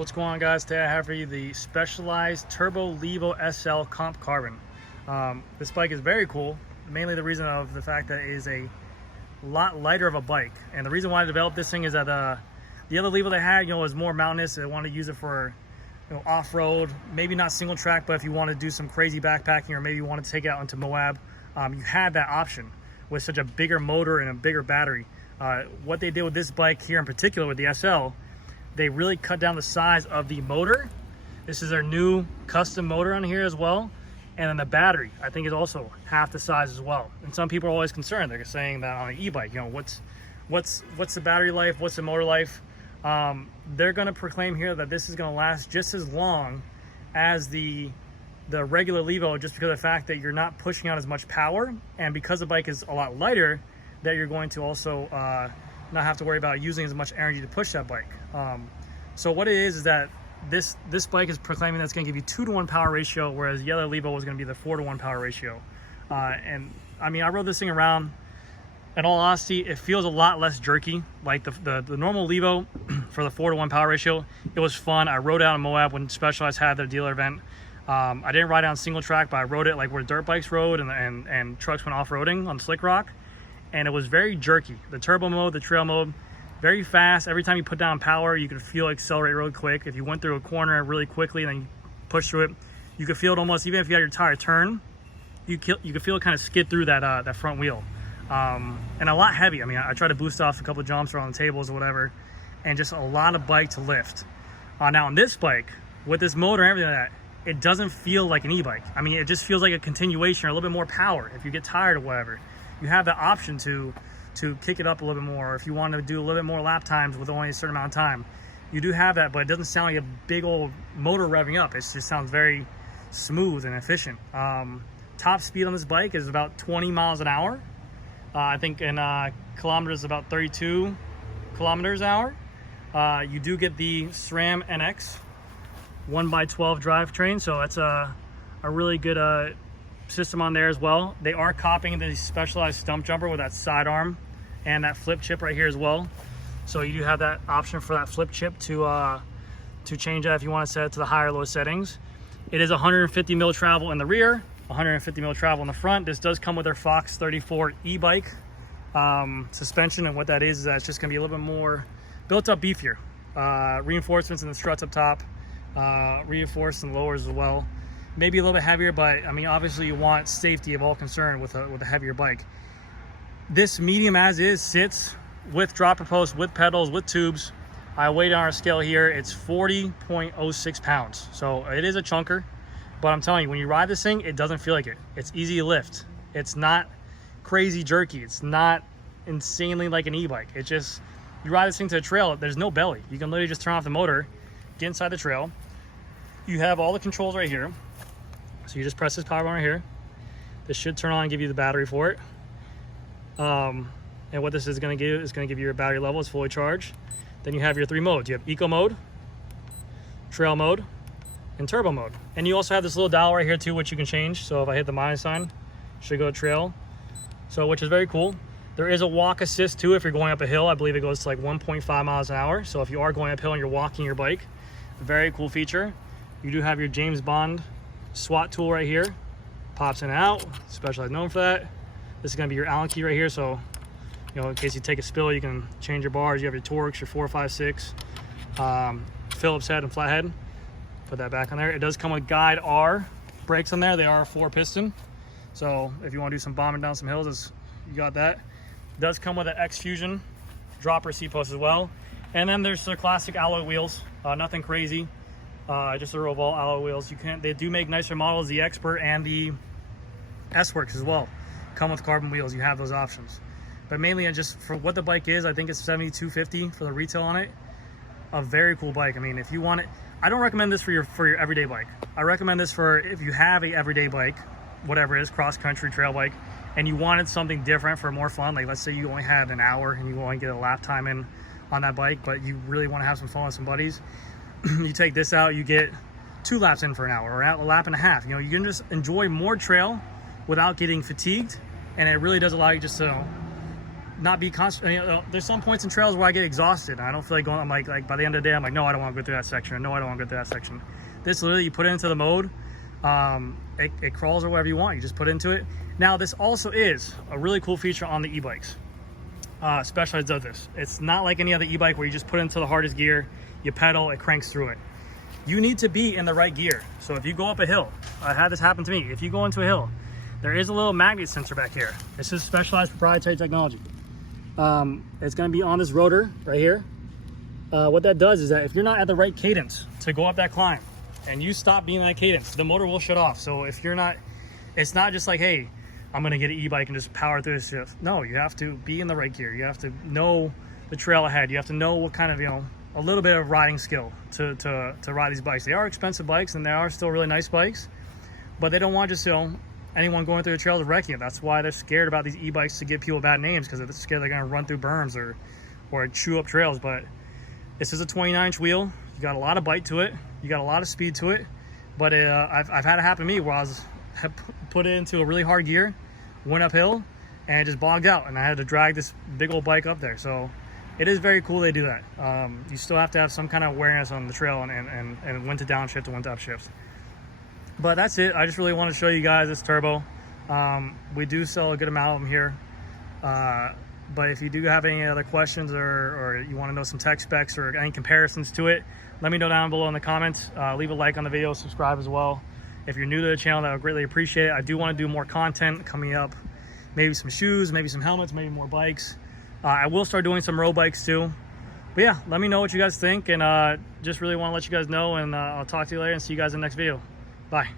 What's going on, guys? Today I have for you the Specialized Turbo Levo SL Comp Carbon. This bike is very cool, mainly the reason of the fact that it is a lot lighter of a bike. And the reason why I developed this thing is that the other Levo they had, was more mountainous. They wanted to use it for off-road, maybe not single track, but if you want to do some crazy backpacking or maybe you want to take it out into Moab, you had that option with such a bigger motor and a bigger battery. What they did with this bike here in particular with the SL, they really cut down the size of the motor. This is their new custom motor on here as well. And then the battery, I think, is also half the size as well. And some people are always concerned. They're saying that on an e-bike, what's the battery life? What's the motor life? They're gonna proclaim here that this is gonna last just as long as the regular Levo, just because of the fact that you're not pushing out as much power. And because the bike is a lot lighter, that you're going to also not have to worry about using as much energy to push that bike. So what it is that this bike is proclaiming that it's going to give you 2-to-1 power ratio, whereas the other Levo was going to be the 4-to-1 power ratio. And I mean, I rode this thing around. In all honesty, it feels a lot less jerky. Like the normal Levo for the 4-to-1 power ratio, it was fun. I rode out in Moab when Specialized had their dealer event. I didn't ride on single track, but I rode it like where dirt bikes rode and trucks went off-roading on slick rock. And it was very jerky. The turbo mode, the trail mode, very fast. Every time you put down power, you could feel it accelerate really quick. If you went through a corner really quickly and then you push through it, you could feel it almost, even if you had your tire turn, you could feel it kind of skid through that front wheel. And a lot heavy. I mean, I tried to boost off a couple of jumps or on the tables or whatever, and just a lot of bike to lift. Now on this bike, with this motor and everything like that, it doesn't feel like an e-bike. I mean, it just feels like a continuation or a little bit more power if you get tired or whatever. You have the option to kick it up a little bit more, or if you want to do a little bit more lap times with only a certain amount of time, you do have that, but it doesn't sound like a big old motor revving up. It just sounds very smooth and efficient. Top speed on this bike is about 20 miles an hour. I think in kilometers, about 32 kilometers an hour. You do get the Sram NX 1x12 drivetrain, so that's a really good system on there as well. They are copying the Specialized stump jumper with that sidearm and that flip chip right here as well. So you do have that option for that flip chip to change that if you want to set it to the higher or low settings. It is 150 mil travel in the rear, 150 mil travel in the front. This does come with their Fox 34 e-bike suspension, and what that is that it's just going to be a little bit more built up, beefier. Reinforcements in the struts up top, reinforced in the lowers as well. Maybe a little bit heavier, but I mean, obviously you want safety of all concern with a heavier bike. This medium as is sits with dropper posts, with pedals, with tubes. I weighed on our scale here, it's 40.06 pounds. So it is a chunker, but I'm telling you, when you ride this thing, it doesn't feel like it. It's easy to lift. It's not crazy jerky. It's not insanely like an e-bike. It just, you ride this thing to the trail, there's no belly. You can literally just turn off the motor, get inside the trail. You have all the controls right here. So you just press this power button right here. This should turn on and give you the battery for it. And what this is going to give is going to give you your battery level. It's fully charged. Then you have your 3 modes. You have eco mode, trail mode, and turbo mode. And you also have this little dial right here too, which you can change. So if I hit the minus sign, it should go to trail. So, which is very cool. There is a walk assist too if you're going up a hill. I believe it goes to like 1.5 miles an hour. So if you are going uphill and you're walking your bike, very cool feature. You do have your James Bond SWAT tool right here, pops in and out. Specialized known for that. This is going to be your Allen key right here, so in case you take a spill, you can change your bars. You have your Torx, your 4, 5, 6, Phillips head and flathead. Put that back on there. It does come with Guide R brakes on there. They are a 4-piston, so if you want to do some bombing down some hills, you got that. It does come with an X Fusion dropper seat post as well. And then there's the classic alloy wheels, nothing crazy. Just a Revolve alloy wheels. They do make nicer models, the Expert and the S-Works as well. Come with carbon wheels, you have those options. But mainly just for what the bike is, I think it's $72.50 for the retail on it. A very cool bike. I mean, if you want it, I don't recommend this for your everyday bike. I recommend this for if you have a everyday bike, whatever it is, cross-country trail bike, and you wanted something different for more fun. Like let's say you only had an hour and you only get a lap time in on that bike, but you really want to have some fun with some buddies. You take this out, you get 2 laps in for an hour or a lap and a half. You can just enjoy more trail without getting fatigued, and it really does allow you just to not be constant. You know, there's some points in trails where I get exhausted. I don't feel like going. I'm like by the end of the day, I'm like, no, I don't want to go through that section. No, I don't want to go through that section. This literally, you put it into the mode, it crawls or whatever you want. You just put into it. Now, this also is a really cool feature on the e-bikes. Specialized does this. It's not like any other e-bike where you just put it into the hardest gear, you pedal, it cranks through it. You need to be in the right gear. So if you go up a hill, I had this happen to me. If you go into a hill, there is a little magnet sensor back here. This is specialized proprietary technology. It's going to be on this rotor right here. What that does is that if you're not at the right cadence to go up that climb and you stop being in that cadence, the motor will shut off. So if you're not, it's not just like, hey, I'm going to get an e-bike and just power through this shift. No, you have to be in the right gear. You have to know the trail ahead. You have to know what kind of, you know, a little bit of riding skill to ride these bikes. They are expensive bikes and they are still really nice bikes, but they don't want just, you know, anyone going through the trails wrecking it. That's why they're scared about these e-bikes to give people bad names, because they're scared they're going to run through berms or chew up trails. But this is a 29-inch wheel. You got a lot of bite to it. You got a lot of speed to it. But I've had it happen to me where I put it into a really hard gear, went uphill, and it just bogged out, and I had to drag this big old bike up there. So it is very cool they do that. You still have to have some kind of awareness on the trail and when to downshift and when to upshift. But that's it. I just really want to show you guys this turbo. We do sell a good amount of them here. But if you do have any other questions or you want to know some tech specs or any comparisons to it, let me know down below in the comments. Leave a like on the video, subscribe as well. If you're new to the channel, I would greatly appreciate it. I do want to do more content coming up. Maybe some shoes, maybe some helmets, maybe more bikes. I will start doing some road bikes too. But yeah, let me know what you guys think, and just really want to let you guys know, and I'll talk to you later and see you guys in the next video. Bye.